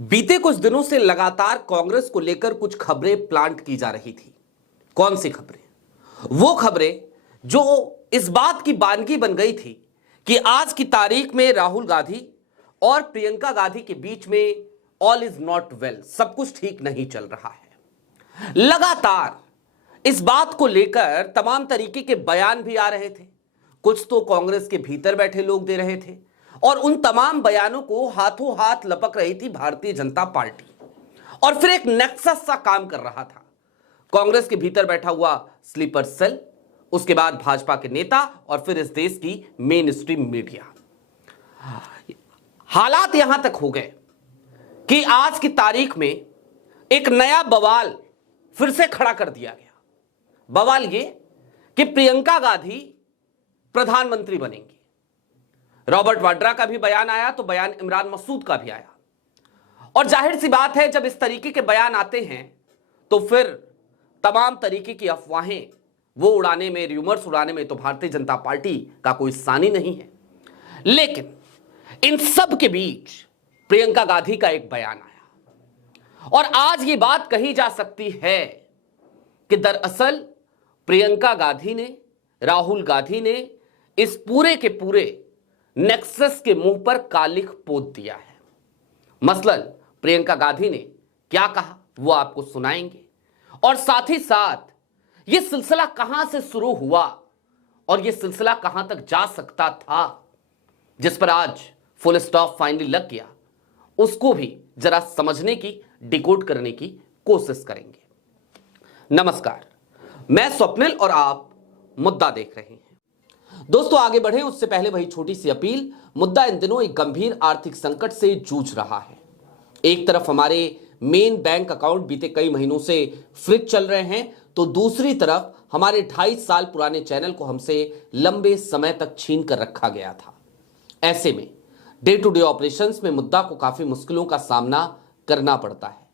बीते कुछ दिनों से लगातार कांग्रेस को लेकर कुछ खबरें प्लांट की जा रही थी। कौन सी खबरें? वो खबरें जो इस बात की बानगी बन गई थी कि आज की तारीख में राहुल गांधी और प्रियंका गांधी के बीच में ऑल इज नॉट वेल, सब कुछ ठीक नहीं चल रहा है। लगातार इस बात को लेकर तमाम तरीके के बयान भी आ रहे थे। कुछ तो कांग्रेस के भीतर बैठे लोग दे रहे थे और उन तमाम बयानों को हाथों हाथ लपक रही थी भारतीय जनता पार्टी। और फिर एक नेक्सस सा काम कर रहा था कांग्रेस के भीतर बैठा हुआ स्लीपर सेल, उसके बाद भाजपा के नेता और फिर इस देश की मेन स्ट्रीम मीडिया। हालात यहां तक हो गए कि आज की तारीख में एक नया बवाल फिर से खड़ा कर दिया गया। बवाल ये कि प्रियंका गांधी प्रधानमंत्री बनेंगी। रॉबर्ट वाड्रा का भी बयान आया तो बयान इमरान मसूद का भी आया। और जाहिर सी बात है, जब इस तरीके के बयान आते हैं तो फिर तमाम तरीके की अफवाहें वो उड़ाने में, र्यूमर्स उड़ाने में तो भारतीय जनता पार्टी का कोई सानी नहीं है। लेकिन इन सब के बीच प्रियंका गांधी का एक बयान आया और आज ये बात कही जा सकती है कि दरअसल प्रियंका गांधी ने, राहुल गांधी ने इस पूरे के पूरे नेक्सस के मुंह पर कालिख पोत दिया है। मसलन प्रियंका गांधी ने क्या कहा वो आपको सुनाएंगे और साथ ही साथ यह सिलसिला कहां से शुरू हुआ और यह सिलसिला कहां तक जा सकता था, जिस पर आज फुल स्टॉप फाइनली लग गया, उसको भी जरा समझने की, डिकोड करने की कोशिश करेंगे। नमस्कार, मैं स्वप्निल और आप मुद्दा देख रहे हैं। दोस्तों, आगे बढ़ें उससे पहले वही छोटी सी अपील। मुद्दा इन दिनों एक गंभीर आर्थिक संकट से जूझ रहा है। एक तरफ हमारे मेन बैंक अकाउंट बीते कई महीनों से फ्रीज चल रहे हैं, तो दूसरी तरफ हमारे 2.5 साल पुराने चैनल को हमसे लंबे समय तक छीन कर रखा गया था। ऐसे में डे टू डे ऑपरेशंस में मुद्दा को काफी मुश्किलों का सामना करना पड़ता है।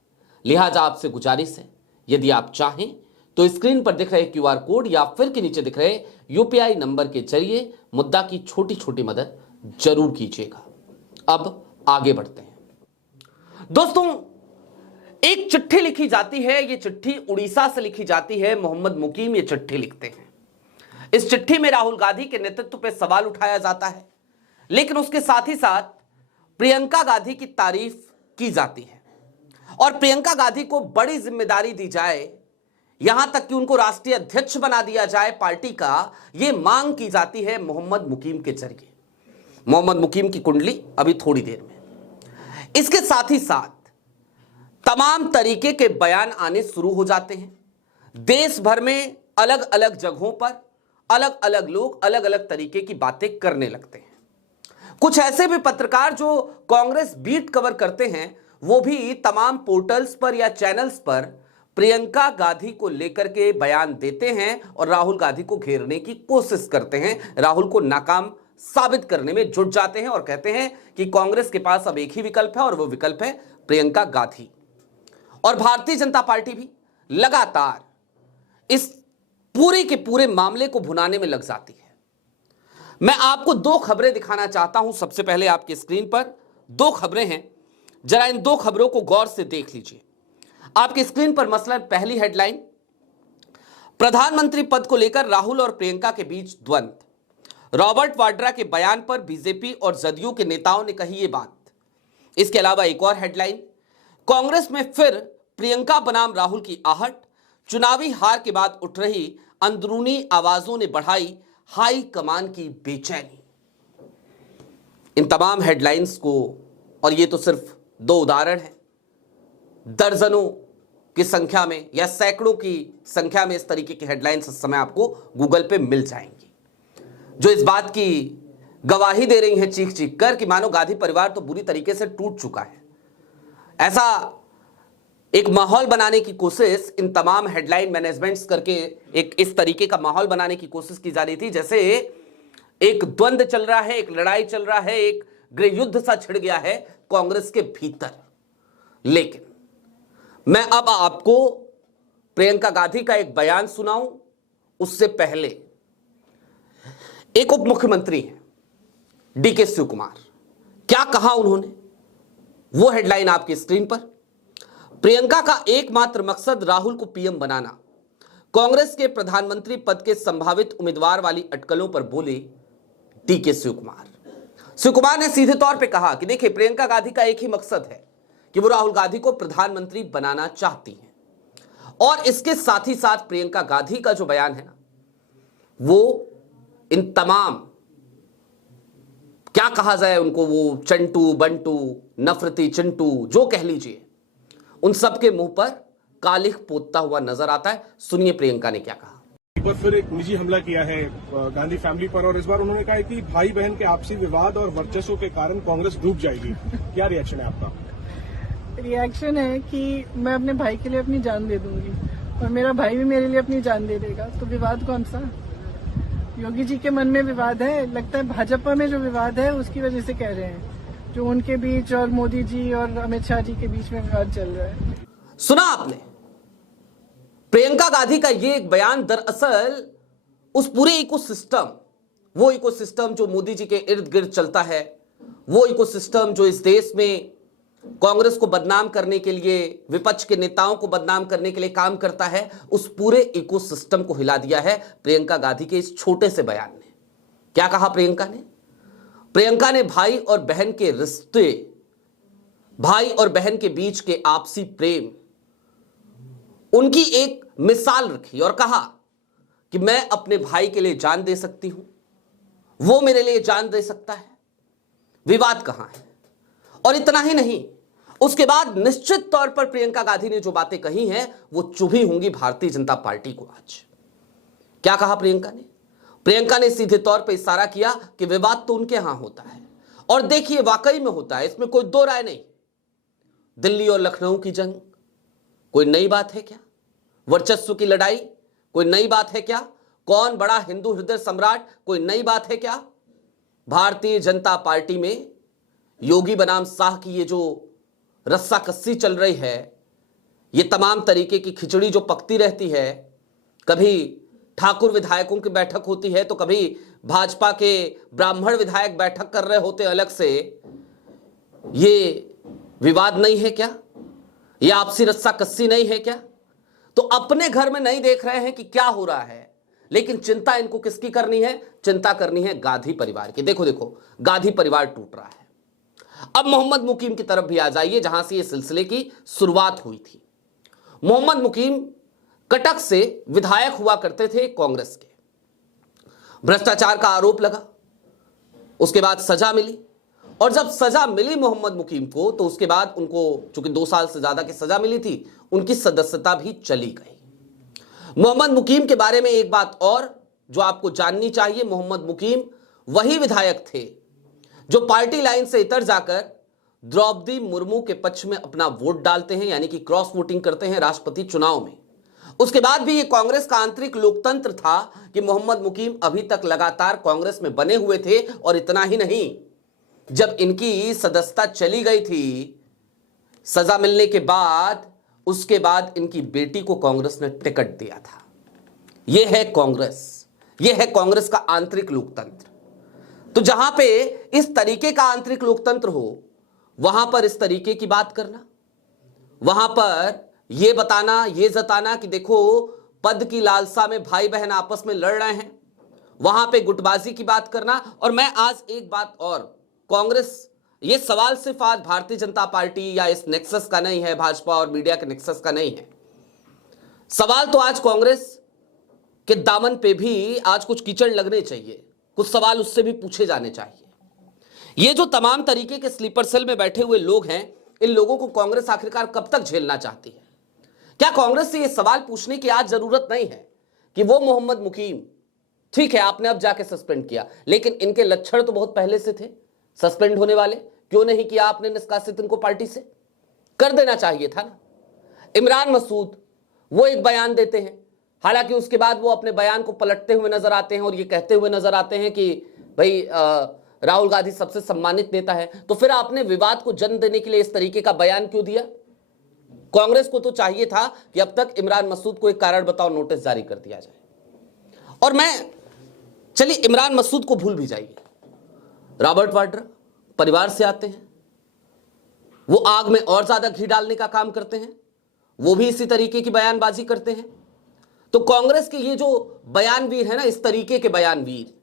लिहाजा आपसे गुजारिश है, यदि आप चाहें तो स्क्रीन पर दिख रहे क्यूआर कोड या फिर के नीचे दिख रहे यूपीआई नंबर के जरिए मुद्दा की छोटी छोटी मदद जरूर कीजिएगा। अब आगे बढ़ते हैं। दोस्तों, एक चिट्ठी लिखी जाती है। ये चिट्ठी उड़ीसा से लिखी जाती है। मोहम्मद मुकीम ये चिट्ठी लिखते हैं। इस चिट्ठी में राहुल गांधी के नेतृत्व पर सवाल उठाया जाता है, लेकिन उसके साथ ही साथ प्रियंका गांधी की तारीफ की जाती है और प्रियंका गांधी को बड़ी जिम्मेदारी दी जाए, यहां तक कि उनको राष्ट्रीय अध्यक्ष बना दिया जाए पार्टी का, यह मांग की जाती है मोहम्मद मुकीम के जरिए। मोहम्मद मुकीम की कुंडली अभी थोड़ी देर में। इसके साथ ही साथ तमाम तरीके के बयान आने शुरू हो जाते हैं। देश भर में अलग अलग जगहों पर अलग अलग लोग अलग अलग तरीके की बातें करने लगते हैं। कुछ ऐसे भी पत्रकार जो कांग्रेस बीट कवर करते हैं, वो भी तमाम पोर्टल्स पर या चैनल्स पर प्रियंका गांधी को लेकर के बयान देते हैं और राहुल गांधी को घेरने की कोशिश करते हैं, राहुल को नाकाम साबित करने में जुट जाते हैं और कहते हैं कि कांग्रेस के पास अब एक ही विकल्प है और वो विकल्प है प्रियंका गांधी। और भारतीय जनता पार्टी भी लगातार इस पूरे के पूरे मामले को भुनाने में लग जाती है। मैं आपको 2 खबरें दिखाना चाहता हूं। सबसे पहले आपकी स्क्रीन पर 2 खबरें हैं, जरा इन 2 खबरों को गौर से देख लीजिए। आपकी स्क्रीन पर मसलन पहली हेडलाइन, प्रधानमंत्री पद को लेकर राहुल और प्रियंका के बीच द्वंद्व। रॉबर्ट वाड्रा के बयान पर बीजेपी और जदयू के नेताओं ने कही ये बात। इसके अलावा एक और हेडलाइन, कांग्रेस में फिर प्रियंका बनाम राहुल की आहट। चुनावी हार के बाद उठ रही अंदरूनी आवाजों ने बढ़ाई हाई कमान की बेचैनी। इन तमाम हेडलाइंस को, और ये तो सिर्फ 2 उदाहरण हैं, दर्जनों की संख्या में या सैकड़ों की संख्या में इस तरीके की हेडलाइंस इस समय आपको गूगल पे मिल जाएंगी, जो इस बात की गवाही दे रही हैं चीख चीख कर कि मानो गांधी परिवार तो बुरी तरीके से टूट चुका है। ऐसा एक माहौल बनाने की कोशिश इन तमाम हेडलाइन मैनेजमेंट्स करके एक इस तरीके का माहौल बनाने की कोशिश की जा रही थी जैसे एक द्वंद्व चल रहा है, एक लड़ाई चल रहा है, एक गृह युद्ध सा छिड़ गया है कांग्रेस के भीतर। लेकिन मैं अब आपको प्रियंका गांधी का एक बयान सुनाऊं, उससे पहले एक उप मुख्यमंत्री हैं डीके शिव कुमार, क्या कहा उन्होंने वो हेडलाइन आपकी स्क्रीन पर। प्रियंका का एकमात्र मकसद राहुल को पीएम बनाना, कांग्रेस के प्रधानमंत्री पद के संभावित उम्मीदवार वाली अटकलों पर बोले डीके शिवकुमार। शिवकुमार ने सीधे तौर पे कहा कि देखिए, प्रियंका गांधी का एक ही मकसद है कि वो राहुल गांधी को प्रधानमंत्री बनाना चाहती हैं, और इसके साथ ही साथ प्रियंका गांधी का जो बयान है ना, वो इन तमाम, क्या कहा जाए उनको, वो चंटू बंटू नफरती चिंटू जो कह लीजिए, उन सब के मुंह पर कालिख पोतता हुआ नजर आता है। सुनिए प्रियंका ने क्या कहा। एक बार फिर एक निजी हमला किया है गांधी फैमिली पर, और इस बार उन्होंने कहा है कि भाई बहन के आपसी विवाद और वर्चस्व के कारण कांग्रेस डूब जाएगी। क्या रिएक्शन है आपका? रिएक्शन है कि मैं अपने भाई के लिए अपनी जान दे दूंगी और मेरा भाई भी मेरे लिए अपनी जान दे देगा, तो विवाद कौन सा? योगी जी के मन में विवाद है, लगता है भाजपा में जो विवाद है उसकी वजह से कह रहे हैं, जो उनके बीच और मोदी जी और अमित शाह जी के बीच में विवाद चल रहा है। सुना आपने प्रियंका गांधी का ये एक बयान, दरअसल उस पूरे इकोसिस्टम, वो इकोसिस्टम जो मोदी जी के इर्द गिर्द चलता है, वो इकोसिस्टम जो इस देश में कांग्रेस को बदनाम करने के लिए, विपक्ष के नेताओं को बदनाम करने के लिए काम करता है, उस पूरे इकोसिस्टम को हिला दिया है प्रियंका गांधी के इस छोटे से बयान ने। क्या कहा प्रियंका ने? प्रियंका ने भाई और बहन के रिश्ते, भाई और बहन के बीच के आपसी प्रेम, उनकी एक मिसाल रखी और कहा कि मैं अपने भाई के लिए जान दे सकती हूं, वो मेरे लिए जान दे सकता है, विवाद कहां है? और इतना ही नहीं, उसके बाद निश्चित तौर पर प्रियंका गांधी ने जो बातें कही हैं वो चुभी होंगी भारतीय जनता पार्टी को। आज क्या कहा प्रियंका ने? प्रियंका ने सीधे तौर पर इशारा किया कि विवाद तो उनके यहां होता है, और देखिए वाकई में होता है, इसमें कोई दो राय नहीं। दिल्ली और लखनऊ की जंग कोई नई बात है क्या? वर्चस्व की लड़ाई कोई नई बात है क्या? कौन बड़ा हिंदू हृदय सम्राट कोई नई बात है क्या? भारतीय जनता पार्टी में योगी बनाम शाह की ये जो रस्सा कस्सी चल रही है, ये तमाम तरीके की खिचड़ी जो पकती रहती है, कभी ठाकुर विधायकों की बैठक होती है तो कभी भाजपा के ब्राह्मण विधायक बैठक कर रहे होते अलग से, ये विवाद नहीं है क्या? ये आपसी रस्सा कस्सी नहीं है क्या? तो अपने घर में नहीं देख रहे हैं कि क्या हो रहा है, लेकिन चिंता इनको किसकी करनी है? चिंता करनी है गांधी परिवार की। देखो देखो, गांधी परिवार टूट रहा है। अब मोहम्मद मुकीम की तरफ भी आ जाइए, जहां से ये सिलसिले की शुरुआत हुई थी। मोहम्मद मुकीम कटक से विधायक हुआ करते थे कांग्रेस के। भ्रष्टाचार का आरोप लगा, उसके बाद सजा मिली, और जब सजा मिली मोहम्मद मुकीम को, तो उसके बाद उनको, चूंकि 2 साल से ज्यादा की सजा मिली थी, उनकी सदस्यता भी चली गई। मोहम्मद मुकीम के बारे में एक बात और जो आपको जाननी चाहिए, मोहम्मद मुकीम वही विधायक थे जो पार्टी लाइन से इतर जाकर द्रौपदी मुर्मू के पक्ष में अपना वोट डालते हैं, यानी कि क्रॉस वोटिंग करते हैं राष्ट्रपति चुनाव में। उसके बाद भी ये कांग्रेस का आंतरिक लोकतंत्र था कि मोहम्मद मुकीम अभी तक लगातार कांग्रेस में बने हुए थे, और इतना ही नहीं, जब इनकी सदस्यता चली गई थी सजा मिलने के बाद, उसके बाद इनकी बेटी को कांग्रेस ने टिकट दिया था। यह है कांग्रेस, यह है कांग्रेस का आंतरिक लोकतंत्र। तो जहां पे इस तरीके का आंतरिक लोकतंत्र हो, वहां पर इस तरीके की बात करना, वहां पर यह बताना, यह जताना कि देखो पद की लालसा में भाई बहन आपस में लड़ रहे हैं, वहां पे गुटबाजी की बात करना। और मैं आज एक बात और, कांग्रेस, ये सवाल सिर्फ आज भारतीय जनता पार्टी या इस नेक्सस का नहीं है, भाजपा और मीडिया के नेक्सस का नहीं है, सवाल तो आज कांग्रेस के दामन पे भी आज कुछ कीचड़ लगने चाहिए, कुछ सवाल उससे भी पूछे जाने चाहिए। ये जो तमाम तरीके के स्लीपर सेल में बैठे हुए लोग हैं, इन लोगों को कांग्रेस आखिरकार कब तक झेलना चाहती है? क्या कांग्रेस से ये सवाल पूछने की आज जरूरत नहीं है कि वो मोहम्मद मुकीम, ठीक है आपने अब जाके सस्पेंड किया, लेकिन इनके लक्षण तो बहुत पहले से थे सस्पेंड होने वाले, क्यों नहीं किया आपने निष्कासित इनको पार्टी से? कर देना चाहिए था ना। इमरान मसूद वो एक बयान देते हैं, हालांकि उसके बाद वो अपने बयान को पलटते हुए नजर आते हैं और ये कहते हुए नजर आते हैं कि भाई राहुल गांधी सबसे सम्मानित नेता है। तो फिर आपने विवाद को जन्म देने के लिए इस तरीके का बयान क्यों दिया? कांग्रेस को तो चाहिए था कि अब तक इमरान मसूद को एक कारण बताओ नोटिस जारी कर दिया जाए। और मैं, चलिए इमरान मसूद को भूल भी जाइए, रॉबर्ट वाड्रा परिवार से आते हैं, वो आग में और ज्यादा घी डालने का काम करते हैं, वो भी इसी तरीके की बयानबाजी करते हैं। तो कांग्रेस के ये जो बयानवीर है ना, इस तरीके के बयानवीर,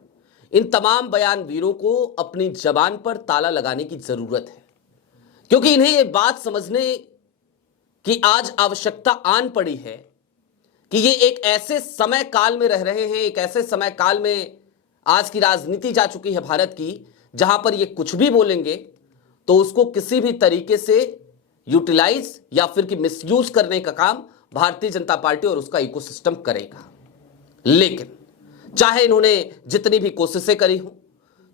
इन तमाम बयानवीरों को अपनी जबान पर ताला लगाने की जरूरत है, क्योंकि इन्हें यह बात समझने की आज आवश्यकता आन पड़ी है कि ये एक ऐसे समय काल में रह रहे हैं, एक ऐसे समय काल में आज की राजनीति जा चुकी है भारत की, जहां पर ये कुछ भी बोलेंगे तो उसको किसी भी तरीके से यूटिलाइज या फिर कि मिसयूज करने का काम भारतीय जनता पार्टी और उसका इकोसिस्टम करेगा। लेकिन चाहे इन्होंने जितनी भी कोशिशें करी हो,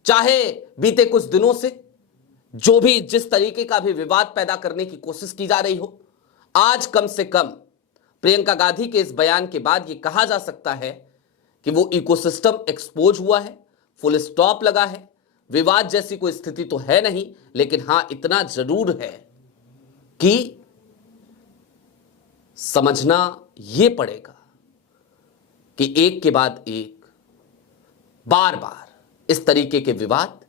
चाहे बीते कुछ दिनों से जो भी जिस तरीके का भी विवाद पैदा करने की कोशिश की जा रही हो, आज कम से कम प्रियंका गांधी के इस बयान के बाद यह कहा जा सकता है कि वो इकोसिस्टम एक्सपोज हुआ है, फुल स्टॉप लगा है। विवाद जैसी कोई स्थिति तो है नहीं, लेकिन हां इतना जरूर है कि समझना यह पड़ेगा कि एक के बाद एक बार बार इस तरीके के विवाद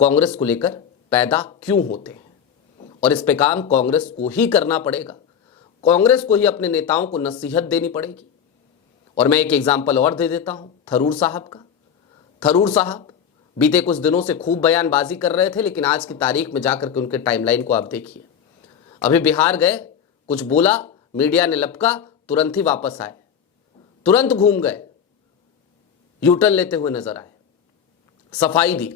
कांग्रेस को लेकर पैदा क्यों होते हैं, और इस पे काम कांग्रेस को ही करना पड़ेगा। कांग्रेस को ही अपने नेताओं को नसीहत देनी पड़ेगी। और मैं एक एग्जाम्पल और दे देता हूं थरूर साहब का। थरूर साहब बीते कुछ दिनों से खूब बयानबाजी कर रहे थे, लेकिन आज की तारीख में जाकर के उनके टाइमलाइन को आप देखिए। अभी बिहार गए, कुछ बोला, मीडिया ने लपका, तुरंत ही वापस आए, तुरंत घूम गए, यूटर्न लेते हुए नजर आए, सफाई दी।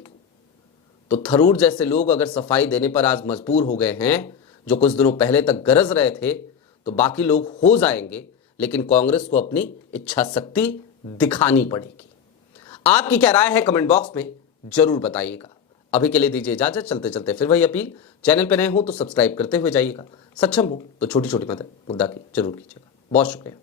तो थरूर जैसे लोग अगर सफाई देने पर आज मजबूर हो गए हैं, जो कुछ दिनों पहले तक गरज रहे थे, तो बाकी लोग हो जाएंगे, लेकिन कांग्रेस को अपनी इच्छा शक्ति दिखानी पड़ेगी। आपकी क्या राय है कमेंट बॉक्स में जरूर बताइएगा। अभी के लिए दीजिए इजाजत, चलते चलते फिर वही अपील, चैनल पे नए हो तो सब्सक्राइब करते हुए जाइएगा, सक्षम हो तो छोटी छोटी मदद मुद्दा की जरूर कीजिएगा। बहुत शुक्रिया।